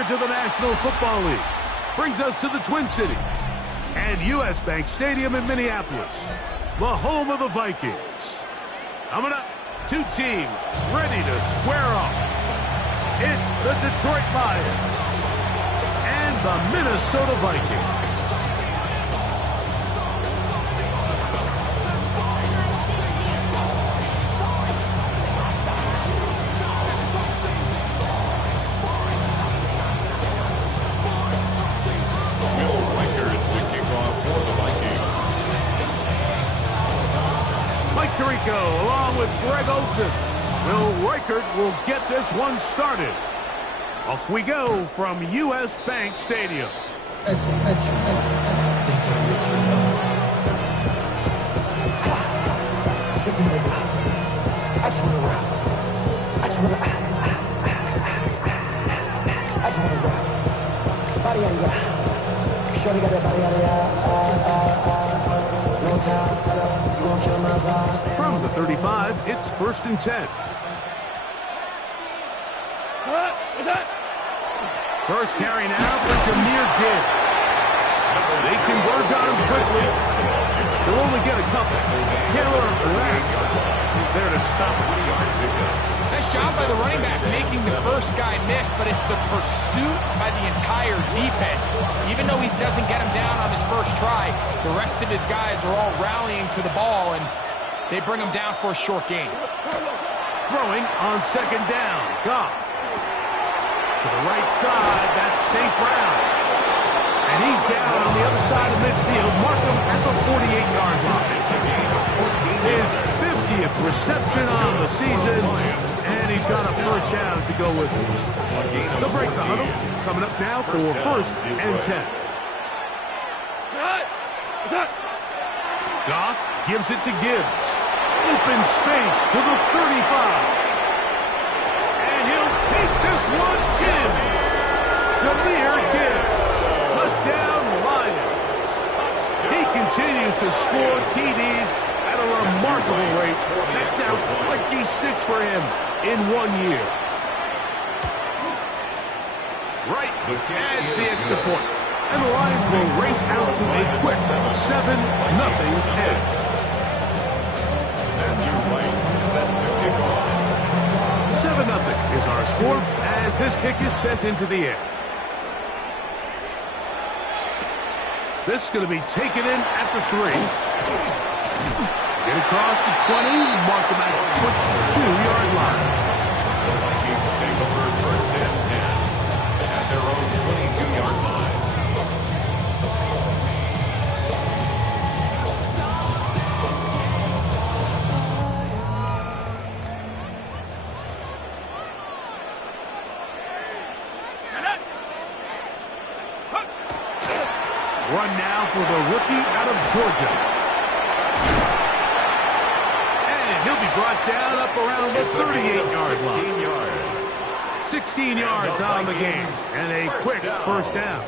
coverage of the National Football League brings us to the Twin Cities and U.S. Bank Stadium in Minneapolis, the home of the Vikings. Coming up, two teams ready to square off. It's the Detroit Lions and the Minnesota Vikings. Tirico along with Greg Olsen. Will Reichert will get this one started. Off we go from U.S. Bank Stadium. From the 35, it's 1st and 10. First carry now for Jahmyr Gibbs. They converge on him quickly. They'll only get a couple. Taylor Rapp is there to stop him. Nice job by the running back making the first guy miss, but it's the pursuit by the entire defense. Even though he doesn't get him down on his first try, the rest of his guys are all rallying to the ball, and they bring him down for a short gain. Throwing on 2nd down. Goff. To the right side, that's St. Brown. And he's down on the other side of midfield. Mark him at the 48-yard line. His 50th reception on the season, and he's got a first down to go with it. They'll break the huddle. Coming up now for 1st and 10. Goff gives it to Gibbs. Open space to the 35. And he'll take this one, Jim. Jahmyr Gibbs. Touchdown, Lions. He continues to score TDs at a remarkable rate. That's now 26 for him in 1 year. Right adds the extra point. And the Lions will race out to a quick 7-0 edge. 7-0 is our score as this kick is sent into the air. This is going to be taken in at the 3. Get across the 20, mark them at the 22-yard line. The Vikings take over 1st and 10 at their own 22-yard line. Run now for the rookie out of Georgia. And he'll be brought down up around the 38-yard line. 16 yards on the game. And a quick first down.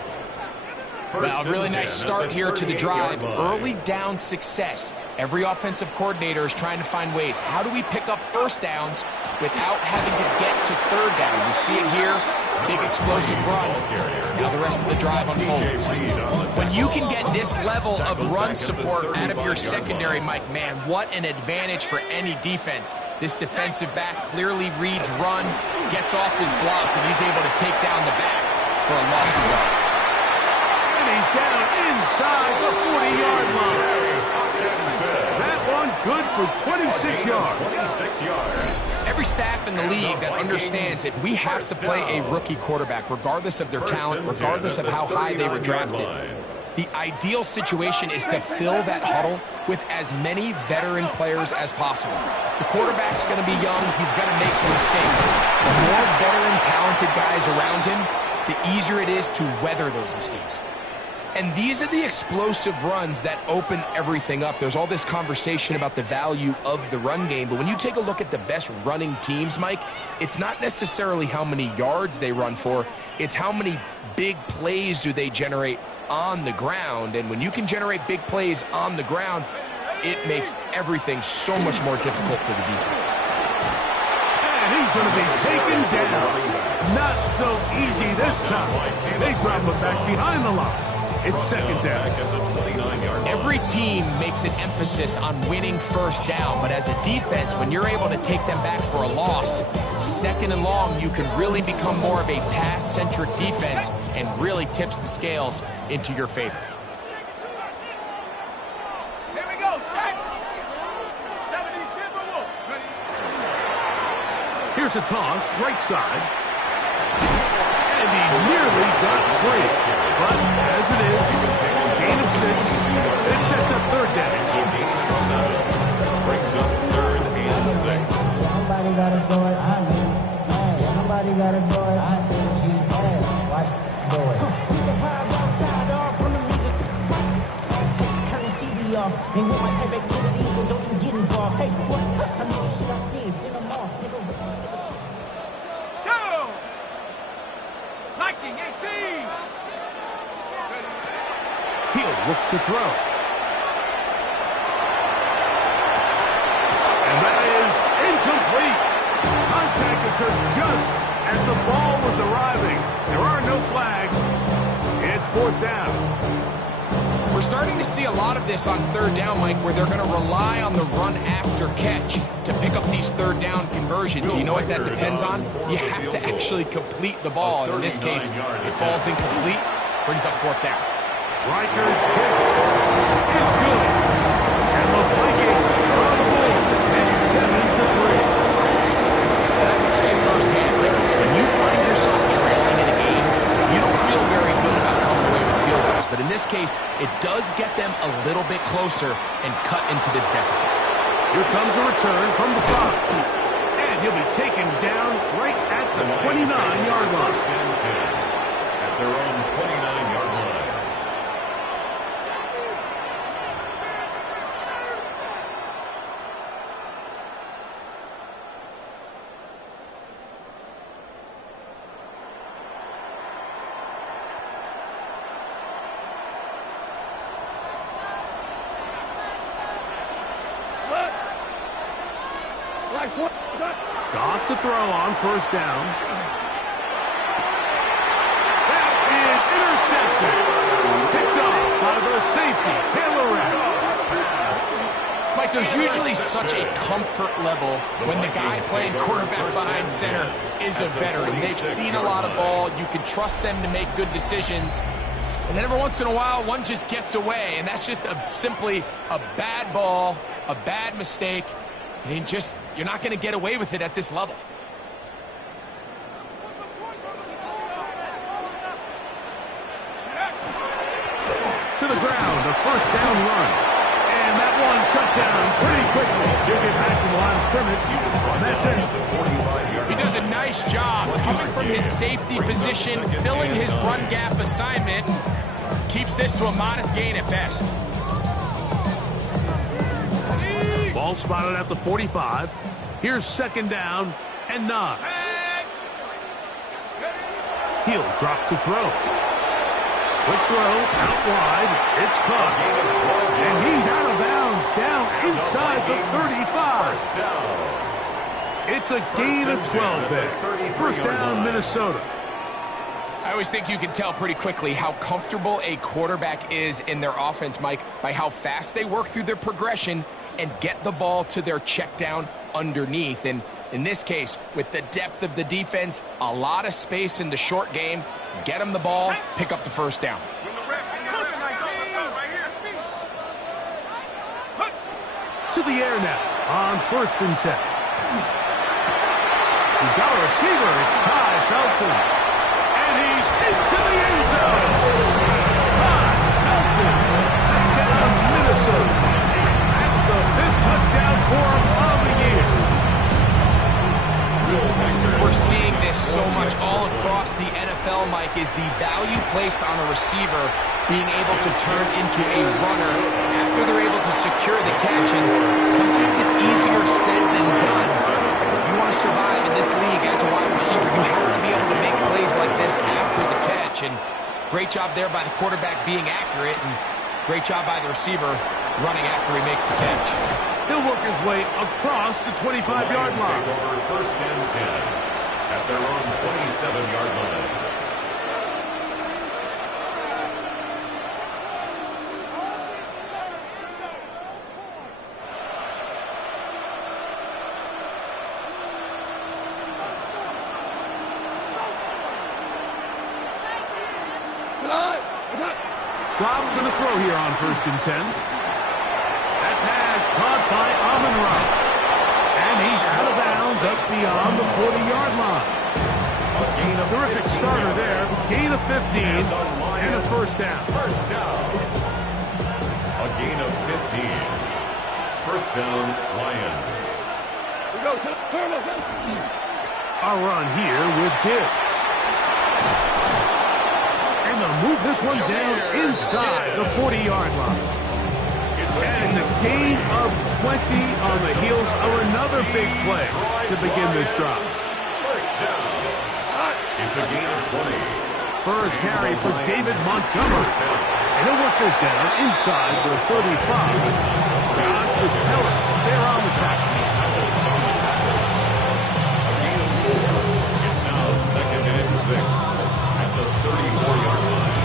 Well, really nice start here to the drive. Early down success. Every offensive coordinator is trying to find ways. How do we pick up first downs without having to get to 3rd down? We see it here. Big explosive run. Now the rest of the drive unfolds. When you can get this level of run support out of your secondary, Mike, man, what an advantage for any defense. This defensive back clearly reads run, gets off his block, and he's able to take down the back for a loss of yards. And he's down inside the 40-yard line. That one good for 26 yards. 26 yards. Every staff in the league that understands if we have to play a rookie quarterback, regardless of their talent, regardless of how high they were drafted, the ideal situation is to fill that huddle with as many veteran players as possible. The quarterback's going to be young. He's going to make some mistakes. The more veteran, talented guys around him, the easier it is to weather those mistakes. And these are the explosive runs that open everything up. There's all this conversation about the value of the run game, but when you take a look at the best running teams, Mike, it's not necessarily how many yards they run for, it's how many big plays do they generate on the ground. And when you can generate big plays on the ground, it makes everything so much more difficult for the defense. And he's going to be taken down. not so easy this time. They drop him back behind the line. It's second down. Every team makes an emphasis on winning first down, but as a defense, when you're able to take them back for a loss, second and long, you can really become more of a pass-centric defense and really tips the scales into your favor. Here we go, set. 70 Here's a toss, right side. And he nearly got free. But as it is, gain of 6. It sets up third down. Brings up third and 6. Somebody got to do it. I mean, hey, somebody got to do it. I think you can. Watch do it. He's a vibe outside off from the music. Turn his TV off. And with my type activities, well, don't you get involved. Hey, what? I know the shit I see. Send them off. Take a risk. Go! Liking 18. He'll look to throw. And that is incomplete. Contact occurred just as the ball was arriving. There are no flags. It's fourth down. We're starting to see a lot of this on third down, Mike, where they're going to rely on the run after catch to pick up these third down conversions. You know what that depends on? You have to actually complete the ball. And in this case, it falls incomplete, brings up fourth down. Reichard's kick is good. And the Vikings are on the board. It's 7-3. And I can tell you firsthand, when you find yourself trailing in a game, you don't feel very good about coming away with field goals. But in this case, it does get them a little bit closer and cut into this deficit. Here comes a return from the 5. And he'll be taken down right at the 29-yard line. First and 10 at their own 29-yard line. Goff to throw on first down. That is intercepted. Picked off by the safety, Taylor Rapp. Mike, there's usually such a comfort level when the guy playing quarterback behind center is a veteran. They've seen a lot of ball. You can trust them to make good decisions. And then every once in a while, one just gets away, and that's just simply a bad ball, a bad mistake. And you're not going to get away with it at this level. To the ground, a first down run. And that one shut down pretty quickly. He'll get back to the line of scrimmage. That's it. He does a nice job coming from his safety position, filling his run gap assignment. Keeps this to a modest gain at best. Ball spotted at the 45. Here's second down and 9. He'll drop to throw. Quick throw, out wide. It's caught. And he's out of bounds, down inside the 35. It's a gain of 12 there. First down, Minnesota. I always think you can tell pretty quickly how comfortable a quarterback is in their offense, Mike, by how fast they work through their progression and get the ball to their check down underneath. And in this case, with the depth of the defense, a lot of space in the short game, get them the ball, pick up the first down. To the air now on first and 10. He's got a receiver. It's Ty Felton. And he's into the end zone. Ty Felton. Touchdown, Minnesota. That's the 5th touchdown for him of the year. We're seeing this so much all across the NFL, Mike, is the value placed on a receiver being able to turn into a runner after they're able to secure the catch. And sometimes it's easier said than done. If you want to survive in this league as a wide receiver, you have to be able to make plays like this after the catch. And great job there by the quarterback being accurate, and great job by the receiver running after he makes the catch. He'll work his way across the 25-yard line. First and 10 at their own 27-yard line. Goff's going to throw here on 1st and 10. That pass caught by Amon-Ra. And he's out of bounds up beyond the 40-yard line. Terrific starter there. Gain of 15 and a first down. First down. A gain of 15. First down, Lions. A run here with Gibbs. And they'll move this one down inside the 40-yard line. And it's a gain of 20 on the heels of another big play to begin this drive. First down. It's a gain of 20. First carry for David Montgomery. And he'll work this down inside the 35. Josh Metellus there on the tackle. It's now 2nd and 6 at the 34-yard line.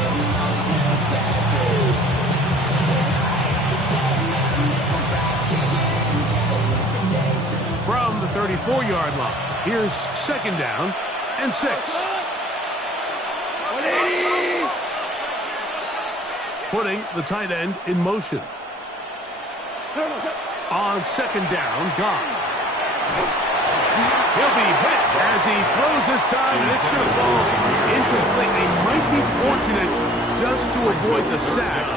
From the 34-yard line, here's 2nd down and 6. Putting the tight end in motion. On 2nd down, Goff. He'll be hit as he throws this time, and it's going to fall incomplete. He might be fortunate just to avoid the sack,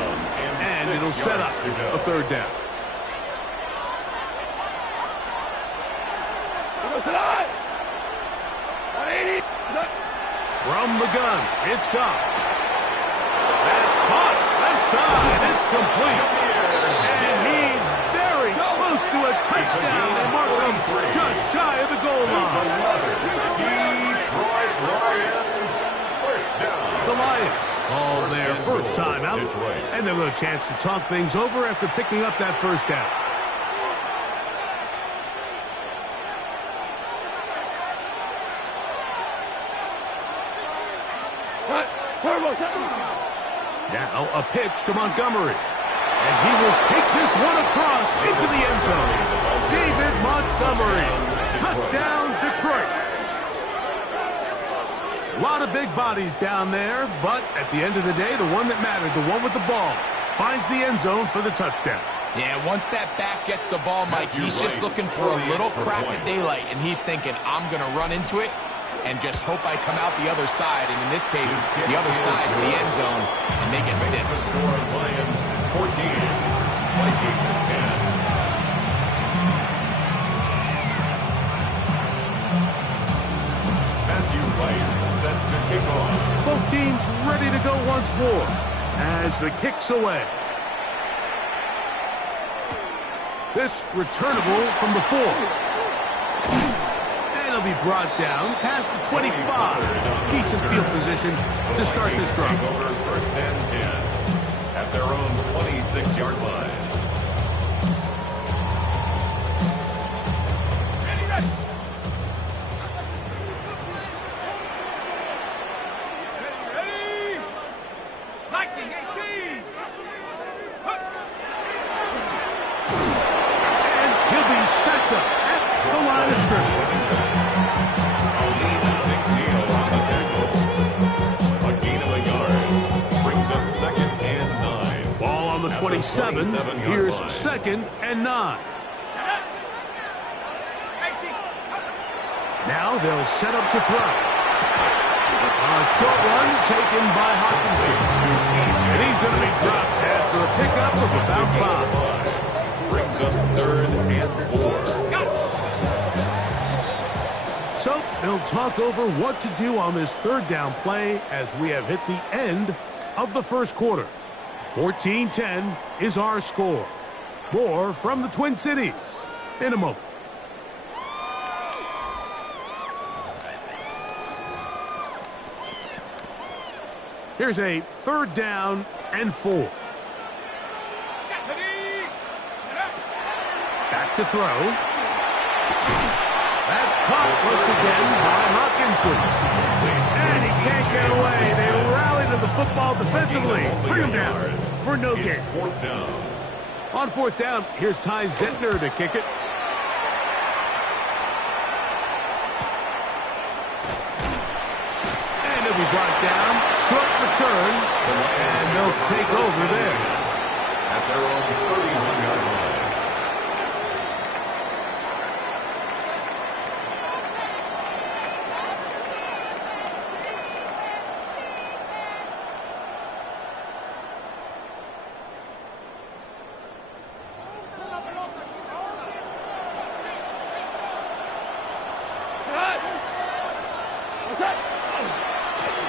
and it'll set up a 3rd down. From the gun, it's Goff. That's caught. Left side, it's complete. And he's very close to a touchdown. They mark him just shy of the goal line. Detroit Lions. First down. The Lions all their first time out. And they'll get a chance to talk things over after picking up that first down. Now a pitch to Montgomery. And he will take this one across into the end zone. David Montgomery. Touchdown, Detroit. A lot of big bodies down there, but at the end of the day, the one that mattered, the one with the ball, finds the end zone for the touchdown. Yeah, once that back gets the ball, Mike, he's just looking for a little crack of daylight, and he's thinking, I'm going to run into it and just hope I come out the other side. And in this case, the other side of the end zone, and they get 6. Lions 14, Vikings 10. Matthew White set to kick off. Both teams ready to go once more as the kick's away. This returnable from the 4. And it'll be brought down past the 25. Decent field position to start this drive. Over 1st and 10 at their own 26-yard line. Stacked up at the line of scrimmage. A gain of a yard. Brings up 2nd and 9. Ball on the 27. Here's 2nd and 9. Now they'll set up to throw. A short one taken by Hawkinson. And he's going to be dropped after a pickup of about 5. Brings up 3rd and 4. So they'll talk over what to do on this 3rd down play as we have hit the end of the first quarter. 14-10 is our score. More from the Twin Cities in a moment. Here's a 3rd down and 4. Back to throw. That's caught once again by Hawkinson. And he can't get away. They rally to the football defensively. Bring him down for no gain. Fourth down. On fourth down, here's Ty Zentner to kick it. And it'll be brought down. Short return. And they'll take over there. At their own 31-yard line.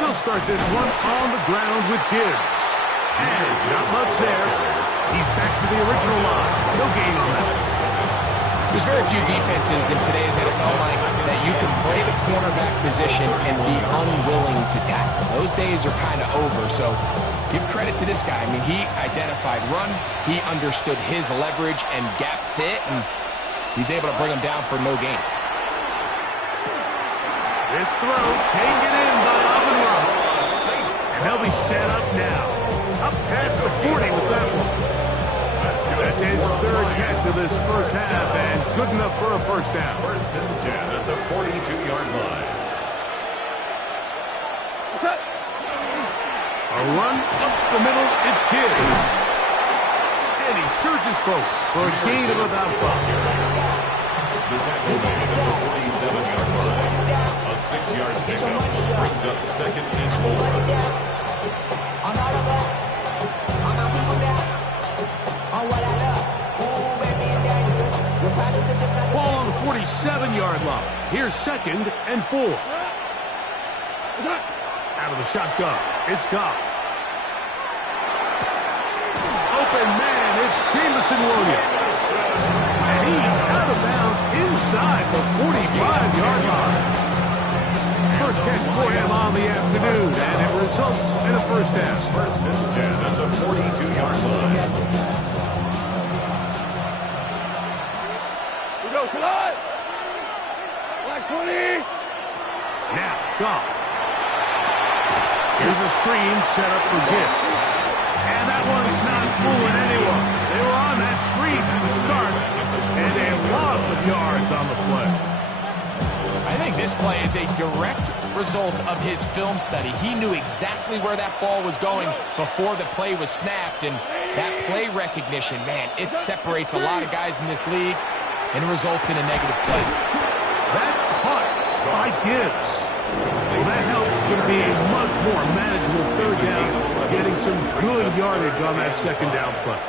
They'll start this one on the ground with Gibbs. And not much there. He's back to the original line. No gain on that. There's very few defenses in today's NFL, Mike, that you can play the cornerback position and be unwilling to tackle. Those days are kind of over, so give credit to this guy. I mean, he identified run, he understood his leverage and gap fit, and he's able to bring him down for no gain. This throw taken in by Alvin. And they'll be set up now. Up past the 40 with that one. That's his third catch of this first half, and good enough for a first down. First and 10 at the 42-yard line. A run up the middle, it's Gibbs. And he surges forward for a gain of about 5. The tackle made at the 47-yard line. A 6-yard pickup brings up second and 4. Ball on the 47-yard line. Here's second and 4. Out of the shotgun, it's Goff. Open man, it's Jameson Williams. And he's out of bounds inside the 45-yard line. First catch for him on the afternoon, and it results in a first down. First and 10 at the 42-yard line. We go, Kalai! Black 20! Now, Goff. Here's a screen set up for Gibbs. And that one's not fooling anyone. They were on that screen from the start, and a loss of yards on the play. I think this play is a direct result of his film study. He knew exactly where that ball was going before the play was snapped, and that play recognition, man, it separates a lot of guys in this league and results in a negative play. That's caught by Gibbs. Well, that helps. It's going to be a much more manageable third down, getting some good yardage on that second down play.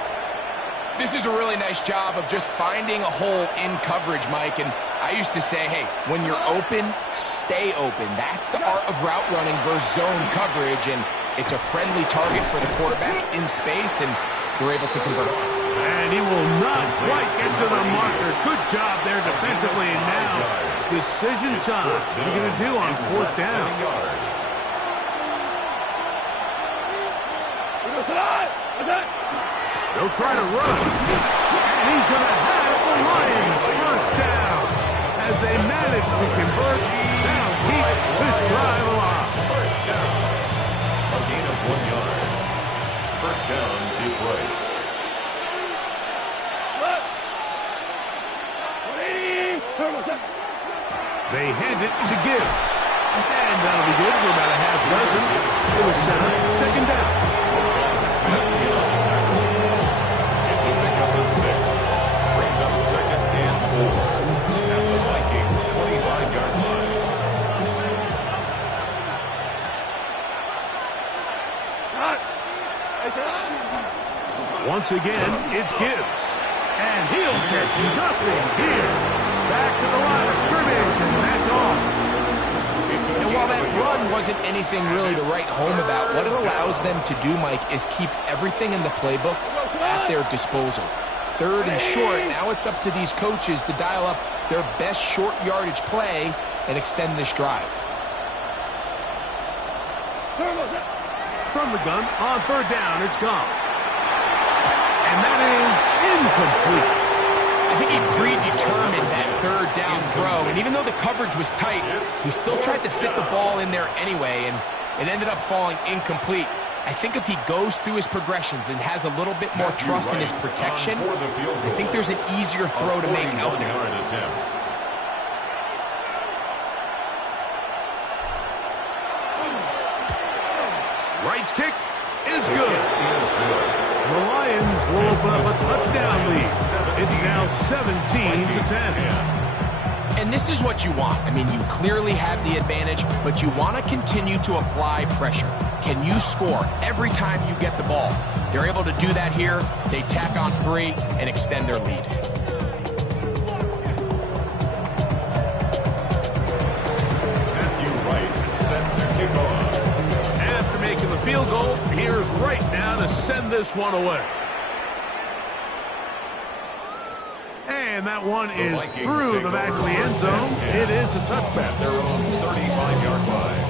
This is a really nice job of just finding a hole in coverage, Mike. And I used to say, hey, when you're open, stay open. That's the art of route running versus zone coverage. And it's a friendly target for the quarterback in space, and they're able to convert. And he will not quite get to the marker. Good job there defensively. And now, decision time. What are you going to do on fourth down? They'll try to run. And he's going to have the Lions first down as they manage to convert and keep this drive alive. First down. A gain of 1 yard. First down, Detroit. They hand it to Gibbs. And that'll be good for about a half dozen. It was set up, second down. It's a pickup of 6. Brings up second and 4. At the Vikings' 25-yard line. Once again, it's Gibbs. And he'll get nothing here. Back to the line of scrimmage, and that's all. And while that run wasn't anything really to write home about, what it allows them to do, Mike, is keep everything in the playbook at their disposal. Third and short, now it's up to these coaches to dial up their best short yardage play and extend this drive. From the gun, on third down, it's gone. And that is incomplete. I think he predetermined that third down throw, and even though the coverage was tight, he still tried to fit the ball in there anyway, and it ended up falling incomplete. I think if he goes through his progressions and has a little bit more trust in his protection, I think there's an easier throw to make out there. Right's kick is good. The Lions will open up a touchdown lead. It's now 17-10. And this is what you want. I mean, you clearly have the advantage, but you want to continue to apply pressure. Can you score every time you get the ball? They're able to do that here. They tack on 3 and extend their lead. Matthew Wright set to kick off. After making the field goal, here's Wright now to send this one away. And that one is through the back of the end zone. It is a touchback. Their own 35-yard line.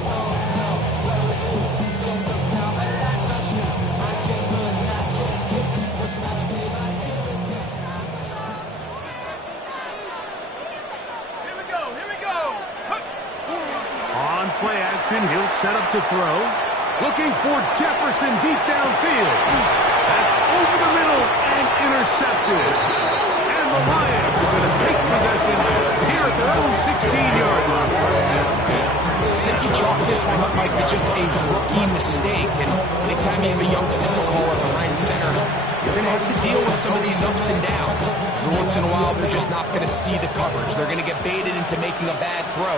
Here we go. On play action, he'll set up to throw. Looking for Jefferson deep downfield. That's over the middle and intercepted. The Lions are going to take possession here at their own 16-yard line. I think you chalk this one up, Mike, to just a rookie mistake. And anytime you have a young signal caller behind center, you're going to have to deal with some of these ups and downs. Every once in a while, they're just not going to see the coverage. They're going to get baited into making a bad throw.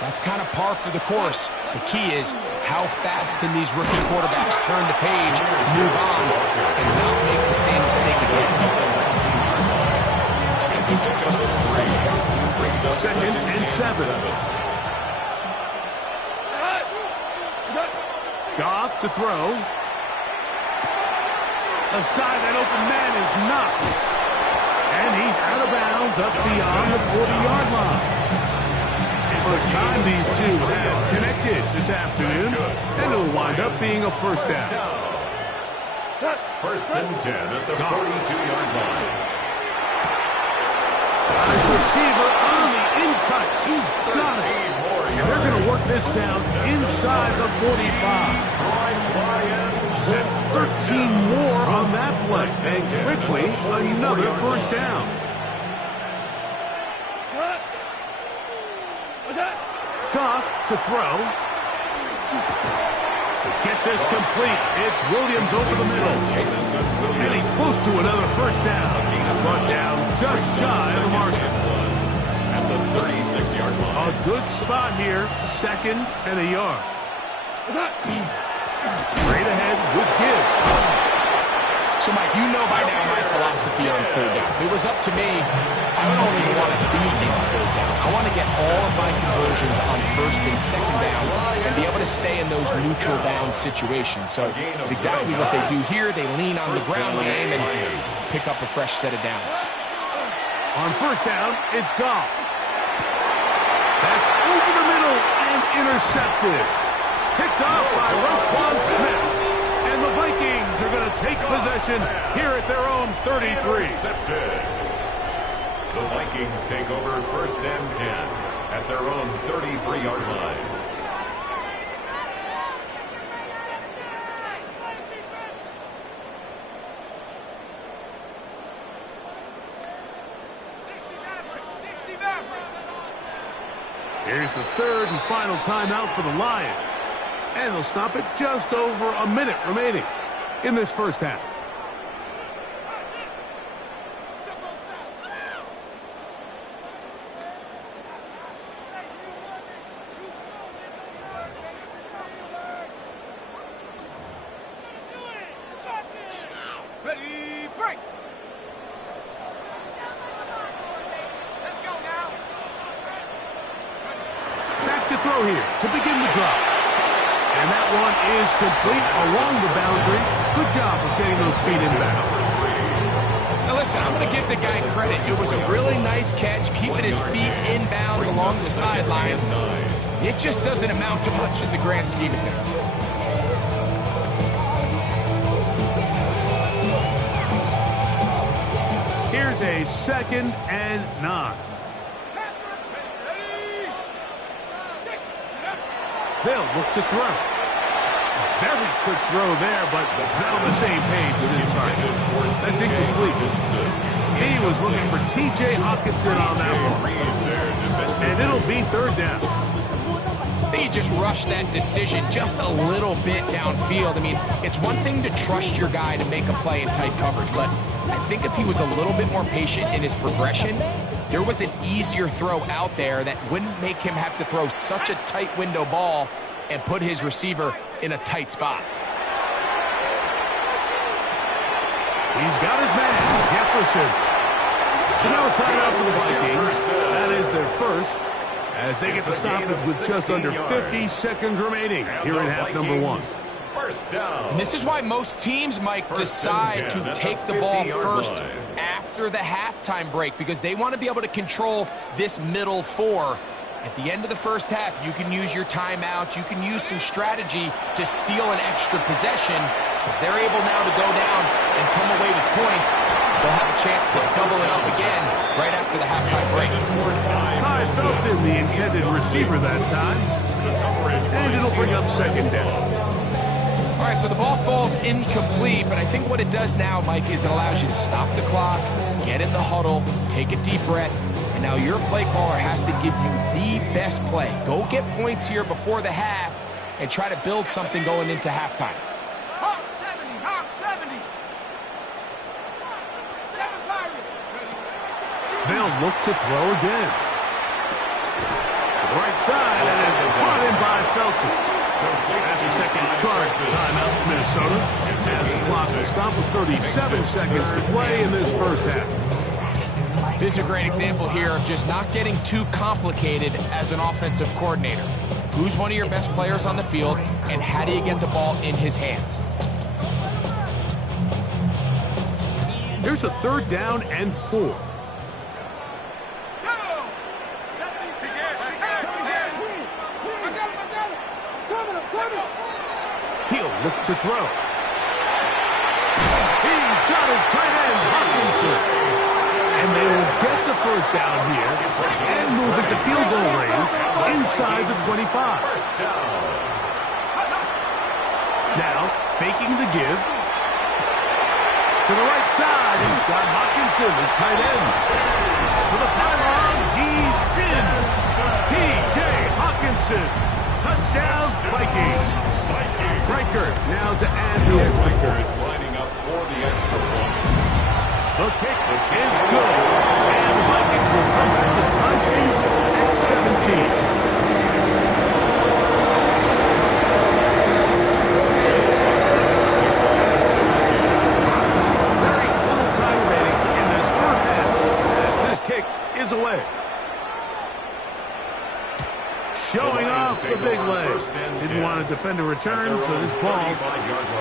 That's kind of par for the course. The key is how fast can these rookie quarterbacks turn the page, move on, and not make the same mistake again. Second and 7. Goff to throw. Aside that open man is Knox. And he's out of bounds up beyond the 40-yard line. First time these two have connected this afternoon, and it'll wind up being a first down. First and 10 at the 42-yard line. His receiver on the in-cut. He's got it. And they're going to work this down inside the 45. That's 13 more on that play. And quickly, another first down. Goff to throw. Get this complete. It's Williams over the middle. And he's close to another first down. He's brought down just shy of the marker. At the 36-yard line. A good spot here. Second and a yard. Straight ahead with Gibbs. So, Mike, you know by now my philosophy on third down. If it was up to me, I don't even want to be in third down. I want to get all of my conversions on first and second down and be able to stay in those neutral down situations. So it's exactly what they do here. They lean on the ground game and pick up a fresh set of downs. On first down, it's Goff. That's over the middle and intercepted. Picked up by Roquan Smith. And the Vikings are going to take possession here at their own 33. The Vikings take over first and 10 at their own 33-yard line. Here's the third and final timeout for the Lions. And they'll stop it just over a minute remaining in this first half. Ready, break. Let's go now. Back to throw here to begin the drive. And that one is complete along the boundary. Good job of getting those feet inbound. Now listen, I'm going to give the guy credit. It was a really nice catch, keeping his feet inbounds along the sidelines. It just doesn't amount to much in the grand scheme of things. Here's a 2nd and 9. They'll look to throw. Very quick throw there, but not on the same page with his target. That's incomplete. He was looking for T.J. Hockenson on that one. And it'll be 3rd down. I think he just rushed that decision just a little bit downfield. I mean, it's one thing to trust your guy to make a play in tight coverage, but I think if he was a little bit more patient in his progression, there was an easier throw out there that wouldn't make him have to throw such a tight window ball and put his receiver in a tight spot. He's got his man, Jefferson. So now it's time out for the Vikings. That is their first, as they get the stoppage with just under 50 seconds remaining here in half number 1. First down. And this is why most teams might decide to take the ball first after the halftime break, because they want to be able to control this middle 4. At the end of the first half, you can use your timeout. You can use some strategy to steal an extra possession. If they're able now to go down and come away with points, they'll have a chance to double it up again right after the halftime break. Ty Felton, the intended receiver that time. And it'll bring up 2nd down. All right, so the ball falls incomplete, but I think what it does now, Mike, is it allows you to stop the clock, get in the huddle, take a deep breath, and now your play caller has to give you the best play. Go get points here before the half and try to build something going into halftime. Hawk 70, Hawk 70. 7 Pirates. They'll look to throw again. Right side, and it's brought in by Felton. That's the 2nd charge timeout for Minnesota. As the clock will stop with 37 seconds to play in this first half. This is a great example here of just not getting too complicated as an offensive coordinator. Who's one of your best players on the field, and how do you get the ball in his hands? Here's a 3rd down and 4. He'll look to throw. He's got his tight end, Hockenson. And they will get the 1st down here and move it to field goal range inside the 25. Now, faking the give. To the right side, he's got Hockenson, his tight end. To the pylon, he's in. T.J. Hockenson. Touchdown, Vikings. Riker now to add the extra point. Lining up for the extra point. The kick is good. And the Vikings will come back to tie things at 17. Very little time remaining in this first half as this kick is away. Showing off the big leg. Didn't want to defend a return, so this ball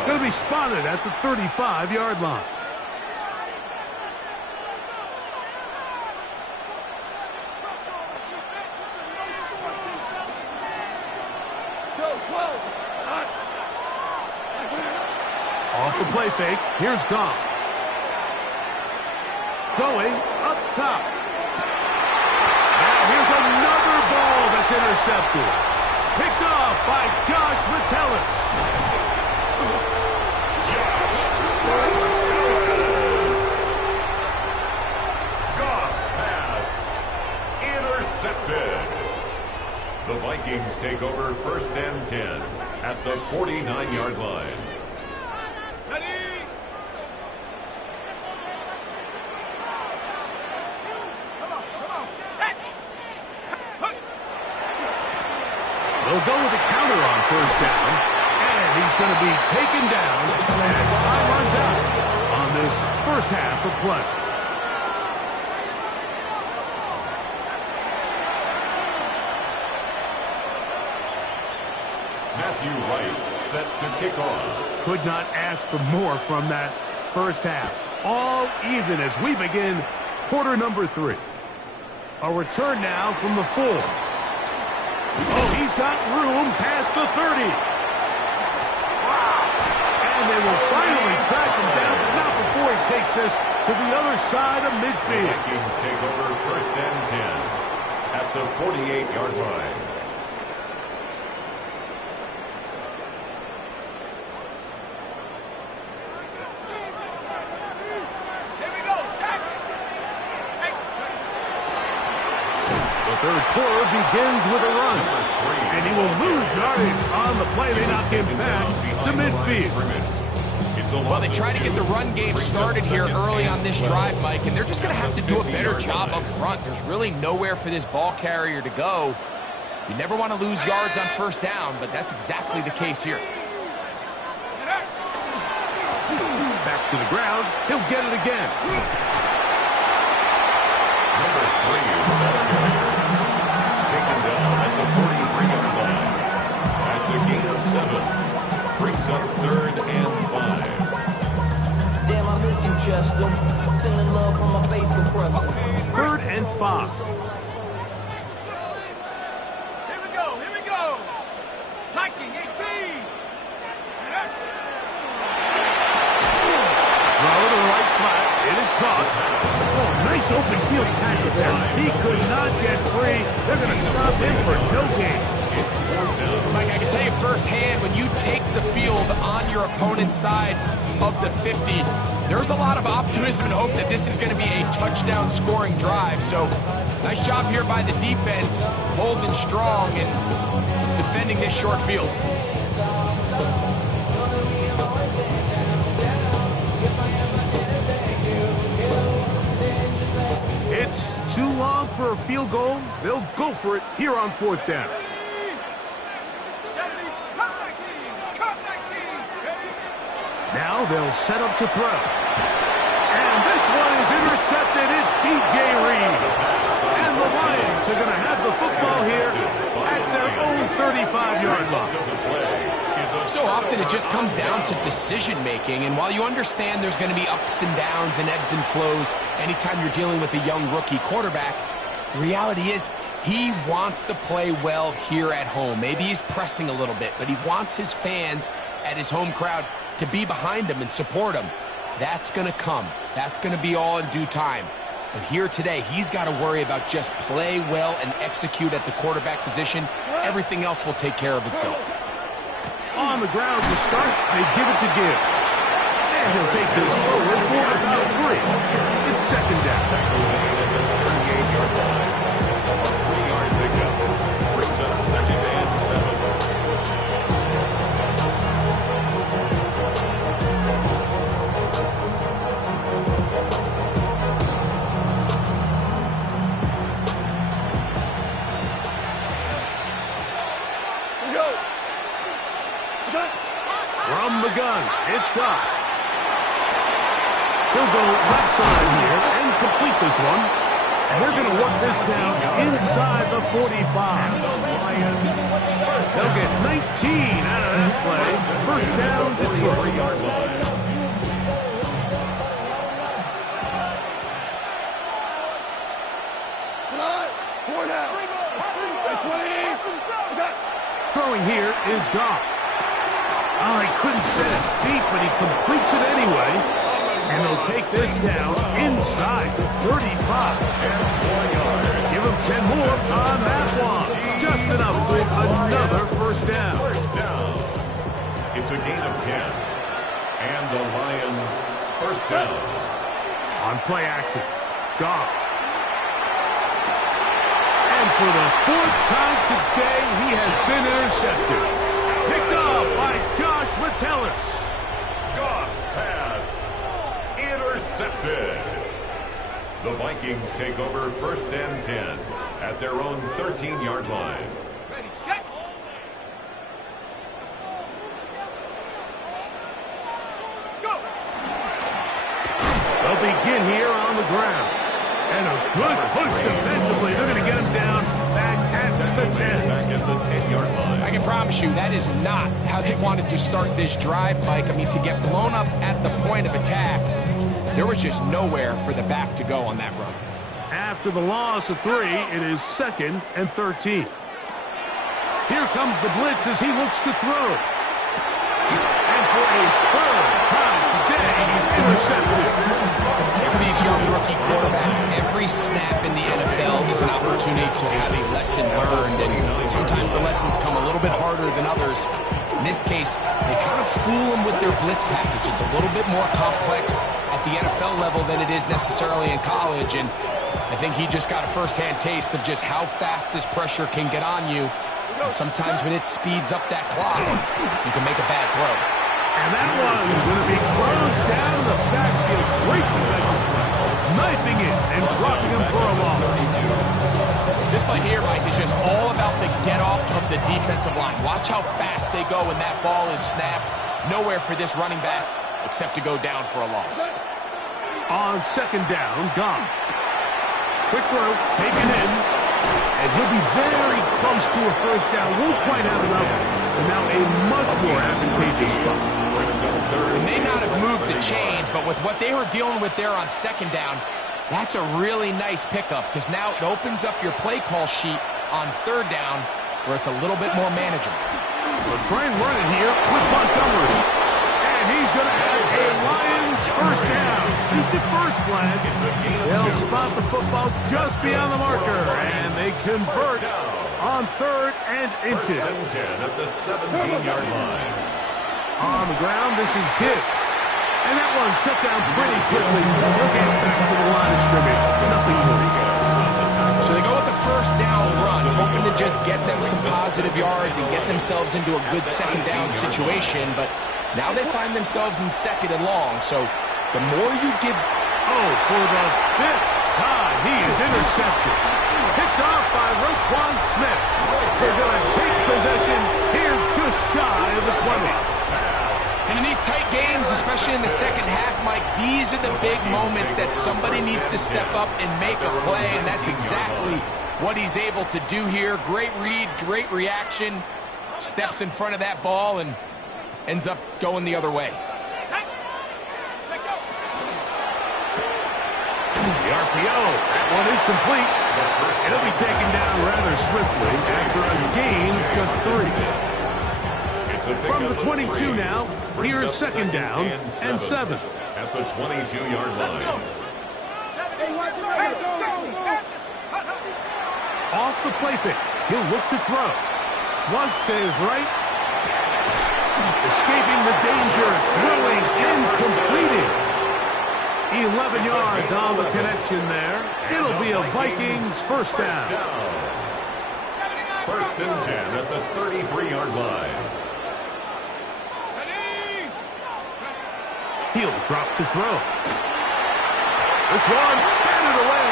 going to be spotted at the 35-yard line. Off the play fake, here's Goff. Going up top. Now here's another ball that's intercepted. Picked off by Josh Metellus. Goff's pass intercepted. The Vikings take over 1st and 10 at the 49-yard line. They'll go with a counter on 1st down, and he's going to be taken down as time runs out on this first half of play. Matthew Wright set to kick off. Could not ask for more from that first half. All even as we begin quarter number 3. A return now from the 4. Oh, he's got room past the 30. Wow. And they will finally track him down, but not before he takes takes this to the other side of midfield. Vikings take over 1st and 10 at the 48-yard line. The third quarter begins with a run, and he will lose yardage on the play. They knock him back to midfield. Well, they try to get the run game started here early on this drive, Mike, and they're just going to have to do a better job up front. There's really nowhere for this ball carrier to go. You never want to lose yards on 1st down, but that's exactly the case here. Back to the ground. He'll get it again. Number 3, the ball carrier, taken down at the 43-yard line. That's a gain of 7. Brings up 3rd and 5. Damn, I miss you, Chester. Sending love from my face compressor. 3rd and 5. Here we go, here we go. Viking 18. Throw to the right flat. It is caught. Oh, nice open field tackle there. He could not get free. They're going to stop him for no gain. Mike, I can tell you firsthand, when you take the field on your opponent's side of the 50, there's a lot of optimism and hope that this is going to be a touchdown scoring drive. So nice job here by the defense, holding strong and defending this short field. It's too long for a field goal. They'll go for it here on 4th down. Now they'll set up to throw. And this one is intercepted. It's DJ Reed. And the Lions are going to have the football here at their own 35-yard line. So often it just comes down to decision-making, and while you understand there's going to be ups and downs and ebbs and flows anytime you're dealing with a young rookie quarterback, the reality is he wants to play well here at home. Maybe he's pressing a little bit, but he wants his fans at his home crowd to be behind him and support him. That's going to come. That's going to be all in due time. But here today, he's got to worry about just play well and execute at the quarterback position. Everything else will take care of itself. On the ground to start, they give it to Gibbs. And he'll take this forward for about 3. It's 2nd down. 38-yard line. 3-yard pickup. Brings up 2nd and 7. From the gun, it's Goff. He'll go left side here and complete this one. And they're going to work this down inside the 45. They'll get 19 out of that play. 1st down, Detroit. 3-yard line. Throwing here is Goff. Oh, he couldn't set his feet, but he completes it anyway. And they'll take this down inside the 35. Give him 10 more on that one. Just enough for another 1st down. 1st down. It's a gain of 10. And the Lions 1st down. On play action, Goff. And for the 4th time today, he has been intercepted. Picked off by Josh Metellus. Goff's pass intercepted. The Vikings take over 1st and 10 at their own 13-yard line. Ready, set. Go. They'll begin here on the ground. And a good push defensively. They're going to get him down back at the 10. Back at the 10-yard line. I can promise you that is not how they wanted to start this drive, Mike. I mean, to get blown up at the point of attack, there was just nowhere for the back to go on that run. After the loss of 3, it is 2nd and 13. Here comes the blitz as he looks to throw. And for a 3rd time today, he's intercepted. these young rookie quarterbacks, every snap in the NFL is an opportunity to have a lesson learned, and sometimes the lessons come a little bit harder than others. In this case, they kind of fool them with their blitz package. It's a little bit more complex at the NFL level than it is necessarily in college, and I think he just got a first-hand taste of just how fast this pressure can get on you. And sometimes when it speeds up that clock, you can make a bad throw. And that one's going to be closed down the backfield. Great defensive play. Knifing it and dropping him for a loss. This play here, Mike, is just all about the get-off of the defensive line. Watch how fast they go when that ball is snapped. Nowhere for this running back except to go down for a loss. On second down, Goff. Quick throw, taken in. And he'll be very close to a first down. Won't quite have enough. And now a much more advantageous spot. They may not have moved the chains, but with what they were dealing with there on second down, that's a really nice pickup because now it opens up your play call sheet on third down where it's a little bit more manageable. We'll try and run it here with Montgomery. And he's going to have a Lions first down. At least at first glance, they'll spot the football just beyond the marker, and they convert on third and inches. First and 10 at the 17-yard line. On the ground, this is Gibbs. And that one shut down pretty quickly. He'll get back to the line of scrimmage. Nothing more. So they go with the first down run, hoping to just get them some positive yards and get themselves into a good second down situation. But now they find themselves in second and long. So the more you give... Oh, for the fifth time, he is intercepted. Picked off by Roquan Smith. They're going to take possession here just shy of the 20. And in these tight games, especially in the second half, Mike, these are the big moments that somebody needs to step up and make a play, and that's exactly what he's able to do here. Great read, great reaction, steps in front of that ball and ends up going the other way. The RPO, that one is complete. It'll be taken down rather swiftly after a gain of just 3. From the 22 now, here is second down and 7. At the 22-yard line. Off the play fake, he'll look to throw. Flush to his right. Escaping the danger, throwing and completing. 11 yards on the connection there. It'll be a Vikings first down. First and 10 at the 33-yard line. He'll drop to throw. This one, batted away.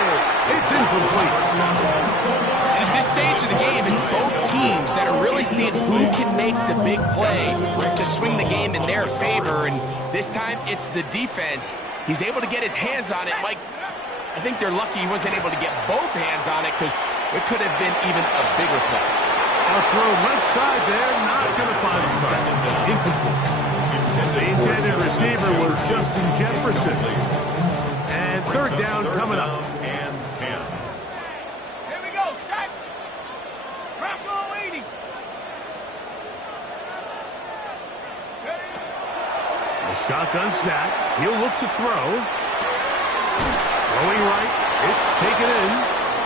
It's incomplete. And at this stage of the game, it's both teams that are really seeing who can make the big play to swing the game in their favor. And this time, it's the defense. He's able to get his hands on it. Mike, I think they're lucky he wasn't able to get both hands on it because it could have been even a bigger play. A throw left side there, not going to find the target. Incomplete. The intended receiver was Justin Jefferson. And third down coming up. And 10. Here we go, set. Rocco 80. A shotgun snap. He'll look to throw. Throwing right. It's taken in.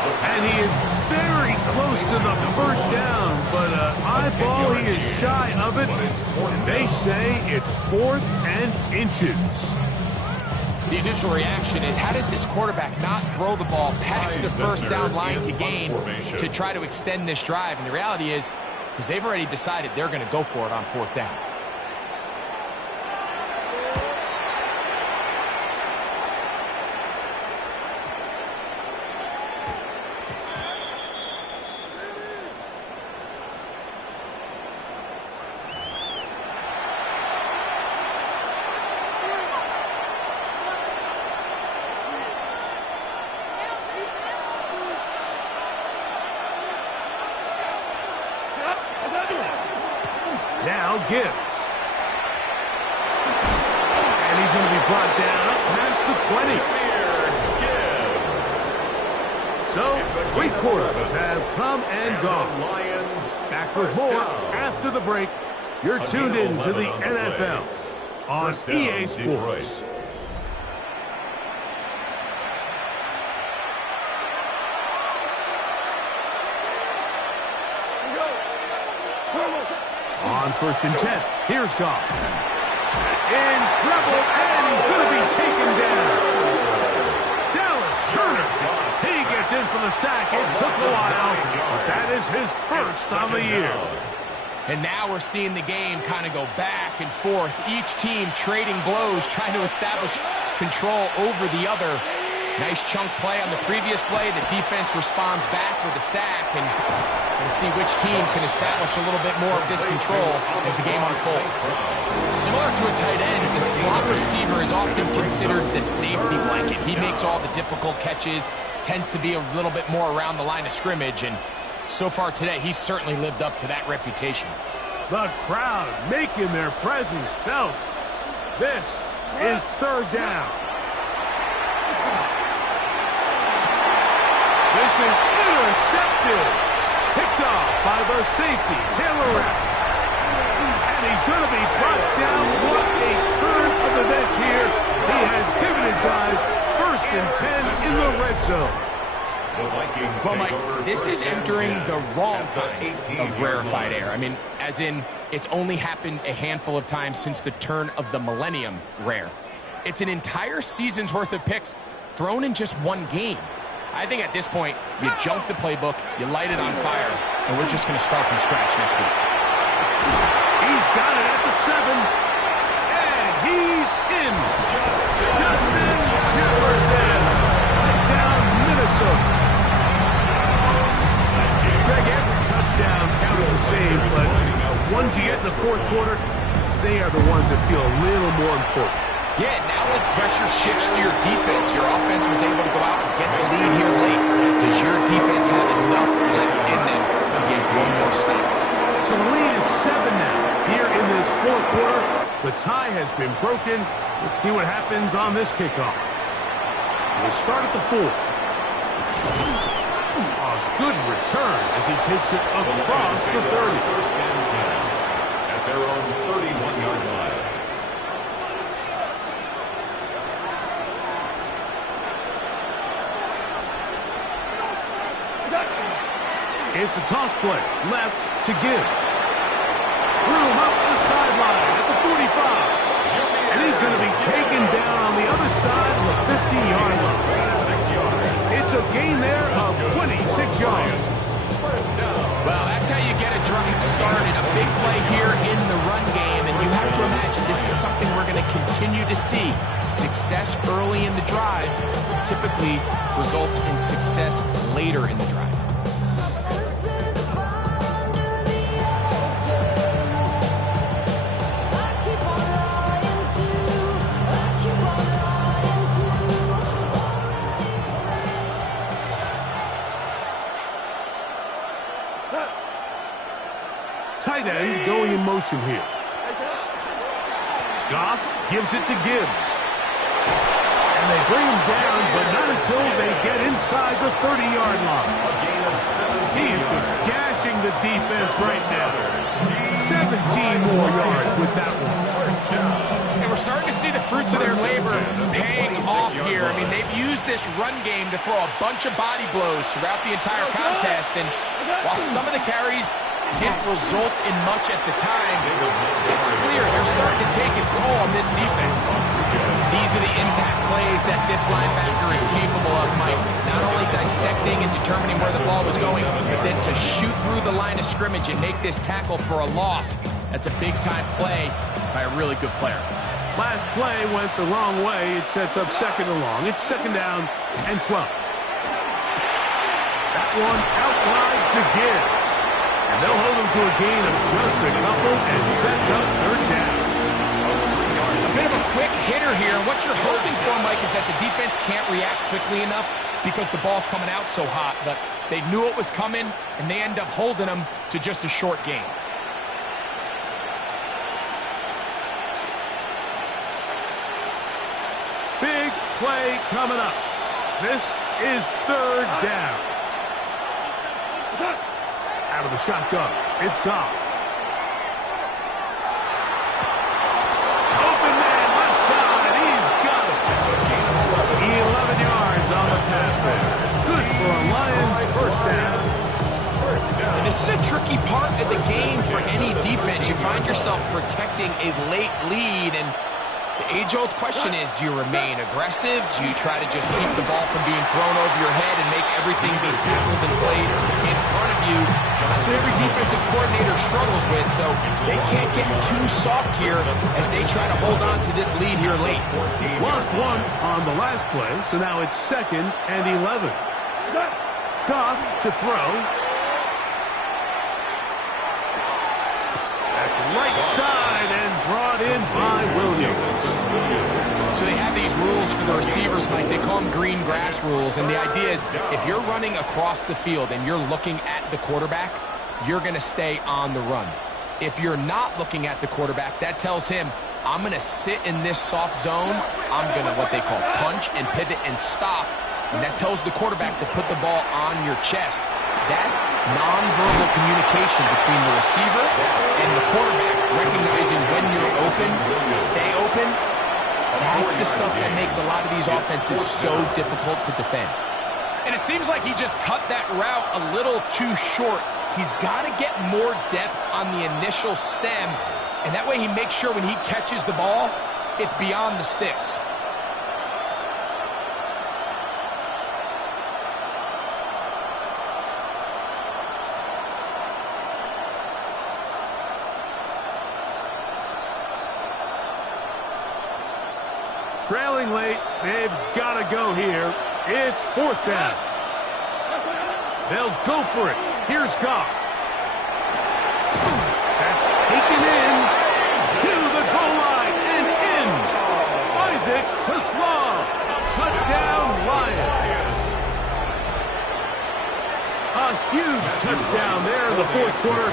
And he is very close to the first down, but eyeball, he is shy of it. And they say it's 4th and inches. The initial reaction is, how does this quarterback not throw the ball past the first down line to gain to try to extend this drive? And the reality is, because they've already decided they're going to go for it on 4th down. Now Gibbs. And he's going to be brought down up past the 20. So, 3 quarters have come and gone. Back with more after the break. You're tuned in to the NFL on EA Sports. on 1st and 10. Here's Goff. In trouble, and he's going to be taken down. Dallas Turner. He gets in for the sack. It took a while, but that is his first on the year. And now we're seeing the game kind of go back and forth. Each team trading blows, trying to establish control over the other. Nice chunk play on the previous play. The defense responds back with a sack, and we'll see which team can establish a little bit more of this control as the game unfolds. Similar to a tight end, the slot receiver is often considered the safety blanket. He makes all the difficult catches, tends to be a little bit more around the line of scrimmage, and so far today, he's certainly lived up to that reputation. The crowd making their presence felt. This is 3rd down. This is intercepted. Picked off by the safety, Taylor Rapp. And he's going to be brought down. What a turn of events here. He has given his guys 1st and 10 in the red zone. Well, Mike, this is entering the wrong kind of rarefied air. I mean, as in, it's only happened a handful of times since the turn of the millennium rare. It's an entire season's worth of picks thrown in just one game. I think at this point, you junk the playbook, you light it on fire, and we're just going to start from scratch next week. He's got it at the 7, and he's in. Justin Jefferson. Touchdown, Minnesota. Greg, every touchdown counts the same, but ones you get in the 4th quarter, they are the ones that feel a little more important. Yeah, now that pressure shifts to your defense, your offense was able to go out and get the lead here late. Does your defense have enough left in them to get one more stop? So the lead is 7 now. Here in this 4th quarter, the tie has been broken. Let's see what happens on this kickoff. We'll start at the 4. A good return as he takes it across the 30. 1st and 10 at their own 31-yard line. It's a toss play, left to Gibbs. Room up the sideline at the 45. And he's going to be taken down on the other side of the 50-yard line. 6 yards. It's a gain there of 26 yards. Well, that's how you get a drive started. A big play here in the run game, and you have to imagine this is something we're going to continue to see. Success early in the drive typically results in success later in the drive. Tight end going in motion here. Goff gives it to Gibbs. And they bring him down, but not until they get inside the 30-yard line. He is just gashing the defense right now. 17 more yards with that one. And we're starting to see the fruits of their labor paying off here. I mean, they've used this run game to throw a bunch of body blows throughout the entire contest. And while some of the carries didn't result in much at the time, it's clear they're starting to take its toll on this defense. These are the impact plays that this linebacker is capable of, Mike. Not only dissecting and determining where the ball was going, but then to shoot through the line of scrimmage and make this tackle for a loss. That's a big-time play by a really good player. Last play went the wrong way. It sets up 2nd and long. It's 2nd down and 12. That one out wide to Gibbs. And they'll hold him to a gain of just a couple and sets up 3rd down. A bit of a quick hitter here. What you're hoping for, Mike, is that the defense can't react quickly enough because the ball's coming out so hot. But they knew it was coming, and they end up holding them to just a short gain. Big play coming up. This is 3rd down. Out of the shotgun, it's Goff. Open man, left side, he's got it. 11 yards on the pass there. Good for a Lions 1st down. And this is a tricky tricky part of the game for any defense. You find yourself protecting a late lead, and the age-old question is, do you remain aggressive? Do you try to just keep the ball from being thrown over your head and make everything be tackled and played in front of you? That's what every defensive coordinator struggles with, so they can't get too soft here as they try to hold on to this lead here late. Lost one on the last play, so now it's 2nd and 11. Goff to throw. That's right side and brought in by Williams. So they have these rules for the receivers, Mike. They call them green grass rules. And the idea is if you're running across the field and you're looking at the quarterback, you're going to stay on the run. If you're not looking at the quarterback, that tells him, I'm going to sit in this soft zone. I'm going to what they call punch and pivot and stop. And that tells the quarterback to put the ball on your chest. That nonverbal communication between the receiver and the quarterback, recognizing when you're open, stay open, that's the stuff that makes a lot of these offenses so difficult to defend. And it seems like he just cut that route a little too short. He's got to get more depth on the initial stem, and that way he makes sure when he catches the ball, it's beyond the sticks. Trailing late, they've got to go here. It's 4th down. They'll go for it. Here's Goff. That's taken in to the goal line and in. Isaac to Slaw. Touchdown, Lions. A huge touchdown there in the 4th quarter,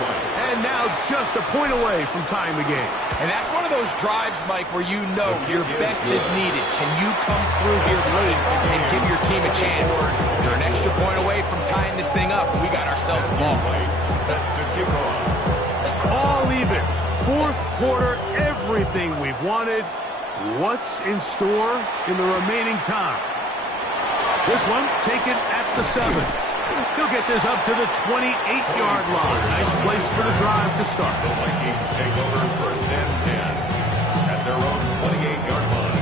and now just a point away from tying the game. And that's one of those drives, Mike, where you know your best is needed. Can you come through here late and give your team a chance? You're an extra point away from tying this thing up, and we got ourselves a ball. Set to kick off. All even. 4th quarter, everything we've wanted. What's in store in the remaining time? This one taken at the 7. He'll get this up to the 28-yard line. Nice place for the drive to start. The Vikings take over 1st and 10 at their own 28-yard line.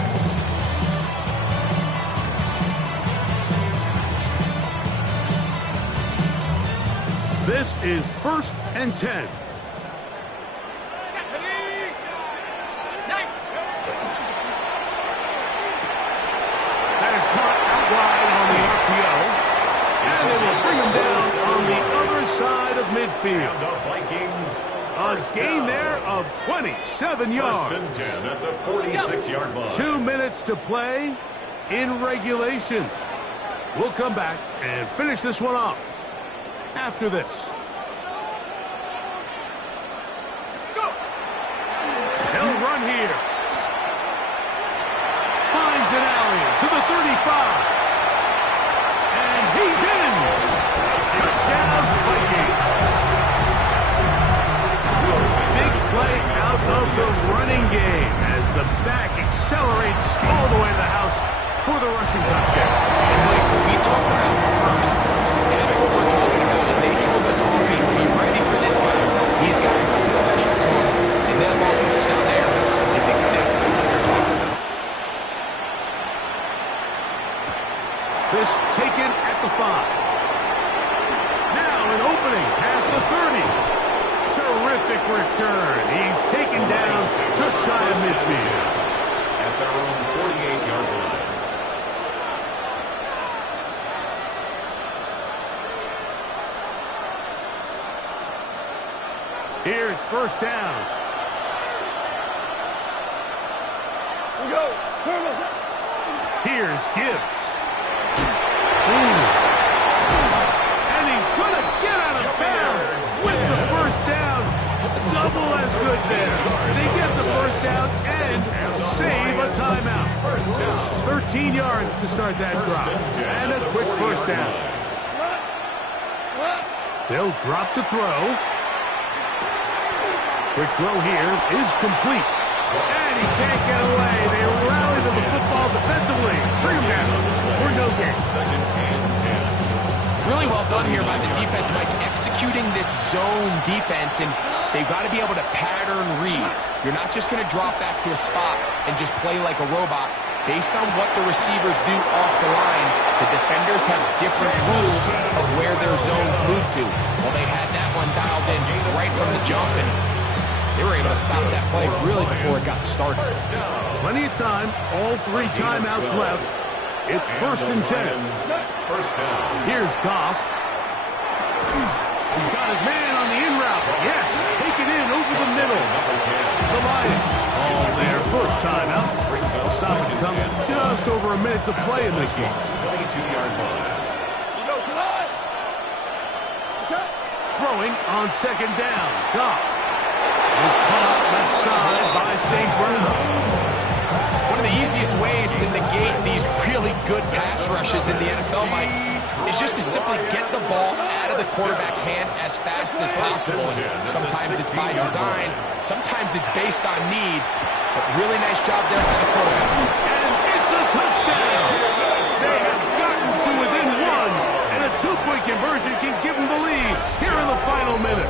This is 1st and 10. That is caught out wide on the RPO. And they will bring him down on the other side of midfield. The Vikings A gain there of 27 yards. 1st and 10 at the 46-yard line. 2 minutes to play in regulation. We'll come back and finish this one off after this. They'll run here. Finds an alley to the 35. And he's in. Touchdown, Vikings. Big play out of the running game as the back accelerates all the way to the house for the rushing touchdown. And Mike, when we talk about burst, that's what we're talking about. And they told us all week, be ready for this guy. He's got something special to him. And that long touchdown there is exactly what they're talking about. This taken at the 5. Now an opening past the 30. Terrific return. He's taken down just shy of midfield. At their own 48-yard line. Here's 1st down. We go. Here's Gibbs. And he's going to get out of bounds with the 1st down. Double as good there. They get the 1st down and save a timeout. 13 yards to start that drive. And a quick 1st down. They'll drop to throw. Quick throw here is complete. And he can't get away. They rally to the football defensively. Bring him down for no gain. 2nd and 10. really well done here by the defense, Mike, executing this zone defense, and they've got to be able to pattern read. You're not just going to drop back to a spot and just play like a robot. Based on what the receivers do off the line, the defenders have different rules of where their zones move to. Well, they had that one dialed in right from the jump, and they were able to stop that play really before it got started. Plenty of time, all 3 timeouts left. It's 1st and 10. First down. Here's Goff. He's got his man on the in route. Yes, take it in over the middle. The Lions all their first timeout. They'll stop it coming just over a minute to play in this one. 22-yard line. Throwing on 2nd down. Goff is caught left side by St. Brown. One of the easiest ways to negate these really good pass rushes in the NFL, Mike, is just to simply get the ball out of the quarterback's hand as fast as possible. And sometimes it's by design, sometimes it's based on need, but really nice job there by the quarterback. And it's a touchdown! They have gotten to within 1, and a 2-point conversion can give them the lead here in the final minute.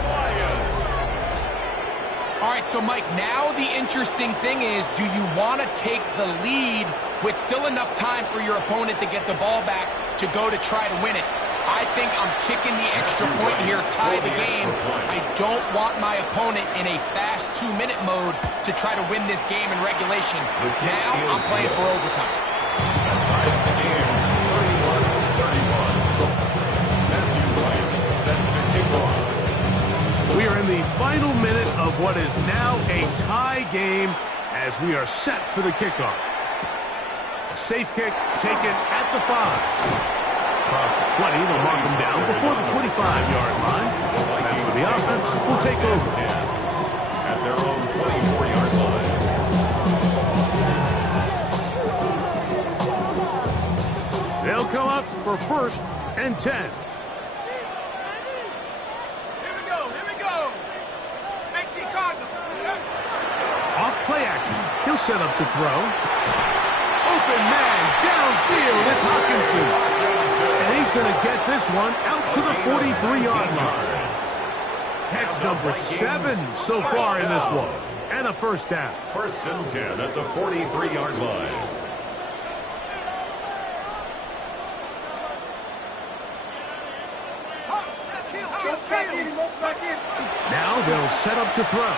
All right, so Mike, now the interesting thing is, do you want to take the lead with still enough time for your opponent to get the ball back to go to try to win it? I think I'm kicking the extra point here, tie the game. I don't want my opponent in a fast 2-minute mode to try to win this game in regulation. Now I'm playing for overtime. That ties the game, 31-31. Matthew Wright set to kick off. We are in the final minute of what is now a tie game as we are set for the kickoff. A safe kick taken at the 5. Across the 20, they'll mark them down before the 25-yard line. That's where the offense will take over. At their own 24-yard line. They'll come up for 1st and 10. Off play action. He'll set up to throw. Open man downfield. It's Hockenson. And he's going to get this one out to the 43-yard line. Catch number 7 so far in this one. And a 1st down. 1st and 10 at the 43-yard line. Now they'll set up to throw.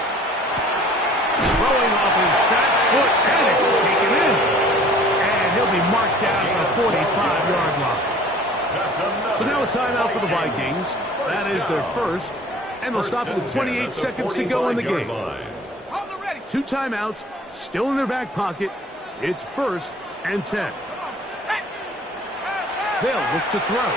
Throwing off his back foot, and it's taken in. And he'll be marked down at the 45-yard line. So now a timeout for the Vikings. That is their 1st, and they'll stop with 28 seconds to go in the game. 2 timeouts, still in their back pocket. It's 1st and 10. They'll look to throw.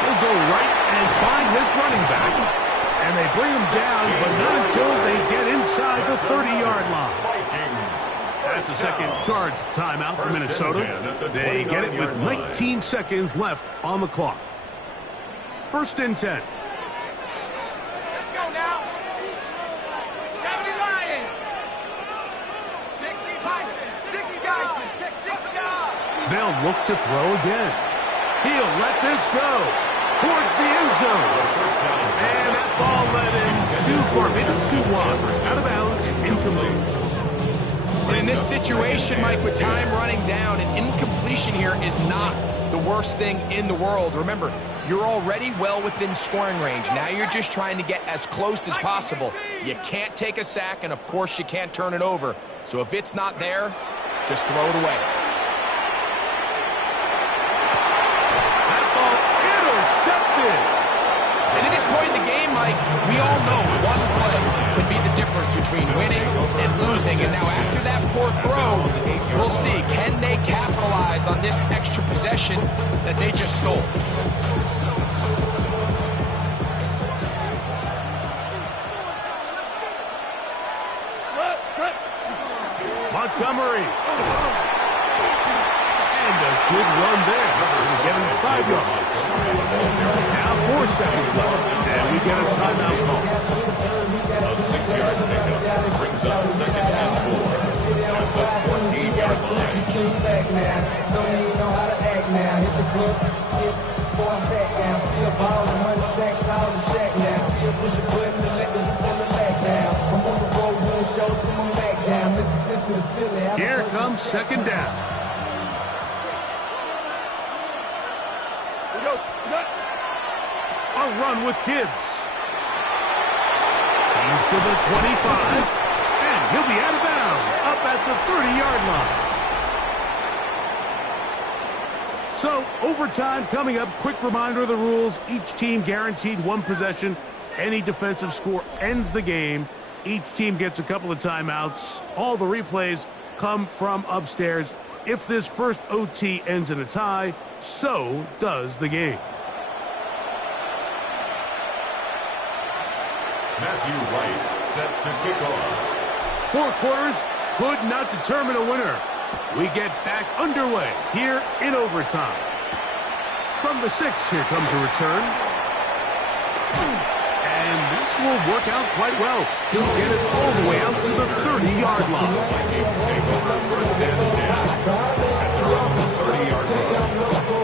He'll go right and find his running back. And they bring him down, but not until they get inside the 30-yard line. That's the second charge timeout for Minnesota. They get it with 19 seconds left on the clock. 1st and 10. Let's go now. 70 Lions. 60 Tyson. 60 Tyson. Check this out. They'll look to throw again. He'll let this go towards the end zone. And that ball led in too far, maybe too wide. Out of bounds, incomplete. And in this situation, Mike, with time running down, an incompletion here is not the worst thing in the world. Remember, you're already well within scoring range. Now you're just trying to get as close as possible. You can't take a sack, and of course you can't turn it over. So if it's not there, just throw it away. That ball intercepted. And at this point in the game, Mike, we all know one play could be the difference between winning and losing. And now after that poor throw, we'll see, can they capitalize on this extra possession that they just stole? Montgomery. And a good run there. We get him 5 yards. Now 4 seconds left, and we get a timeout call. A 6-yard pickup brings up 2nd and 4 at the 14-yard line. before I sat down. Still ballin', money stacked tall and shack now. Still push a button to let the back down. I'm on the road doing shows, put my back down. Mississippi to Philly. Here comes second down. A run with Gibbs. He's to the 25, and he'll be out of bounds up at the 30-yard line. So, overtime coming up. Quick reminder of the rules. Each team guaranteed one possession. Any defensive score ends the game. Each team gets a couple of timeouts. All the replays come from upstairs. If this first OT ends in a tie, so does the game. Matthew Wright set to kick off. 4 quarters could not determine a winner. We get back underway here in overtime. From the 6, here comes a return. And this will work out quite well. He'll get it all the way out to the 30-yard line. Vikings take over first and 10 at their own 30-yard line.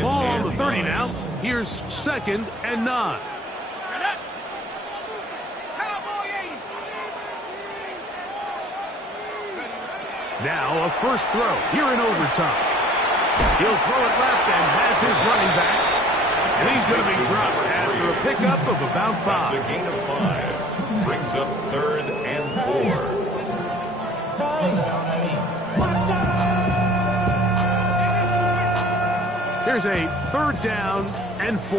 Ball on the 30 now. Here's second and 9. Now a first throw here in overtime. He'll throw it left and has his running back. And he's going to be dropped after a pickup of about 5. That's a gain of 5. Brings up 3rd and 4. Here's a 3rd down and 4.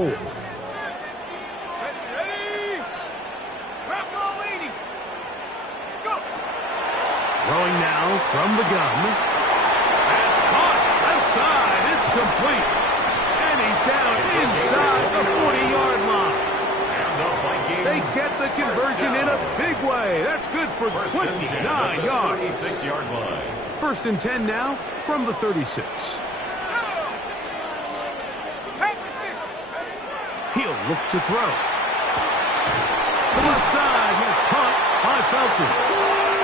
Throwing now from the gun. That's caught. Left side. It's complete. And he's down inside the 40-yard line. They get the conversion in a big way. That's good for 29 yards. 36-yard line. 1st and 10 now from the 36. He'll look to throw. The left side gets caught by Felton.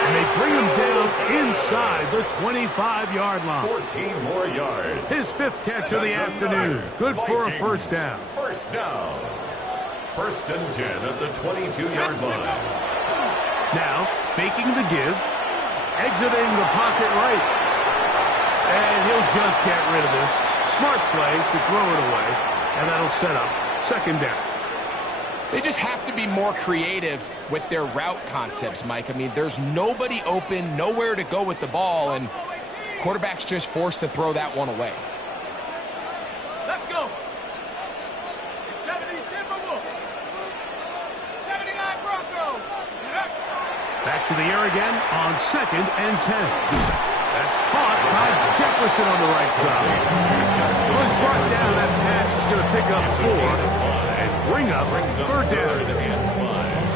And they bring him down inside the 25-yard line. 14 more yards. His 5th catch of the afternoon. Good for a first down. First down. 1st and 10 at the 22-yard line. Now, faking the give. Exiting the pocket right. And he'll just get rid of this. Smart play to throw it away. And that'll set up second down. They just have to be more creative with their route concepts, Mike. I mean, there's nobody open, nowhere to go with the ball, and quarterback's just forced to throw that one away. Let's go. 70 Timberwolves. 79 Broncos. Back to the air again on 2nd and 10. That's caught by Jefferson on the right side. Was brought down. That pass is going to pick up 4 and bring up 3rd down. And 5.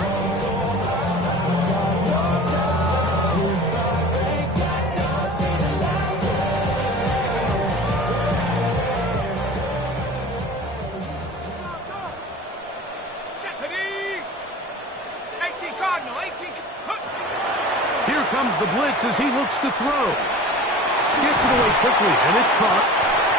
Here comes the blitz as he looks to throw. Gets it away quickly, and it's caught.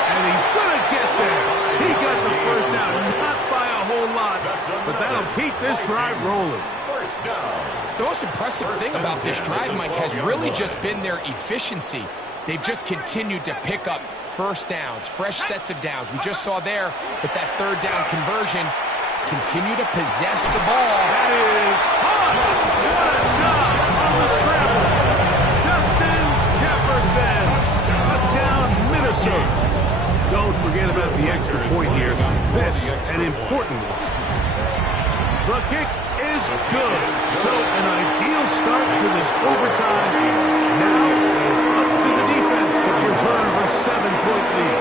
And he's going to get there. He got the first down, not by a whole lot, but that'll keep this drive rolling. First down. The most impressive thing about this drive, Mike, has really just been their efficiency. They've just continued to pick up first downs, fresh sets of downs. We just saw there with that 3rd down conversion, continue to possess the ball. That is caught. What a job on the scramble. Justin Jefferson. Touchdown, Minnesota. Don't forget about the extra point here. This, an important one. The kick is good. So an ideal start to this overtime. Now it's up to the defense to preserve a 7-point lead.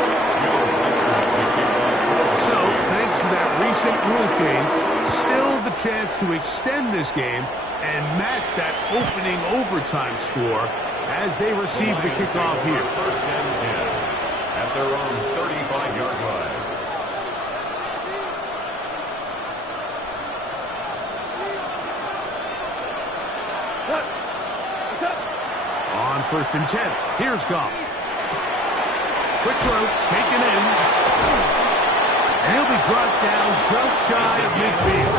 So, thanks to that recent rule change, still the chance to extend this game and match that opening overtime score as they receive the kickoff here. 1st and 10. at their own 35-yard line. What's up? On 1st and 10, here's Goff. Quick throw, taken in. And he'll be brought down just shy of midfield.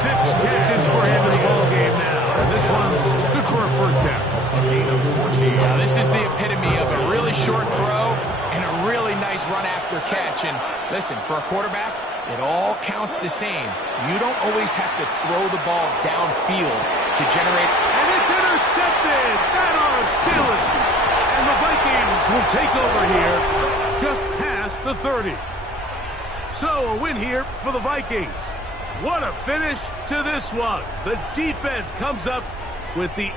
6 catches for him in the ballgame now. And this one's good for a first down. A gain of 14. Now, this is the epitome of a really short throw and a really nice run after catch. And listen, for a quarterback, it all counts the same. You don't always have to throw the ball downfield to generate. And it's intercepted. That ought to seal it. And the Vikings will take over here just past the 30. So a win here for the Vikings. What a finish to this one. The defense comes up with the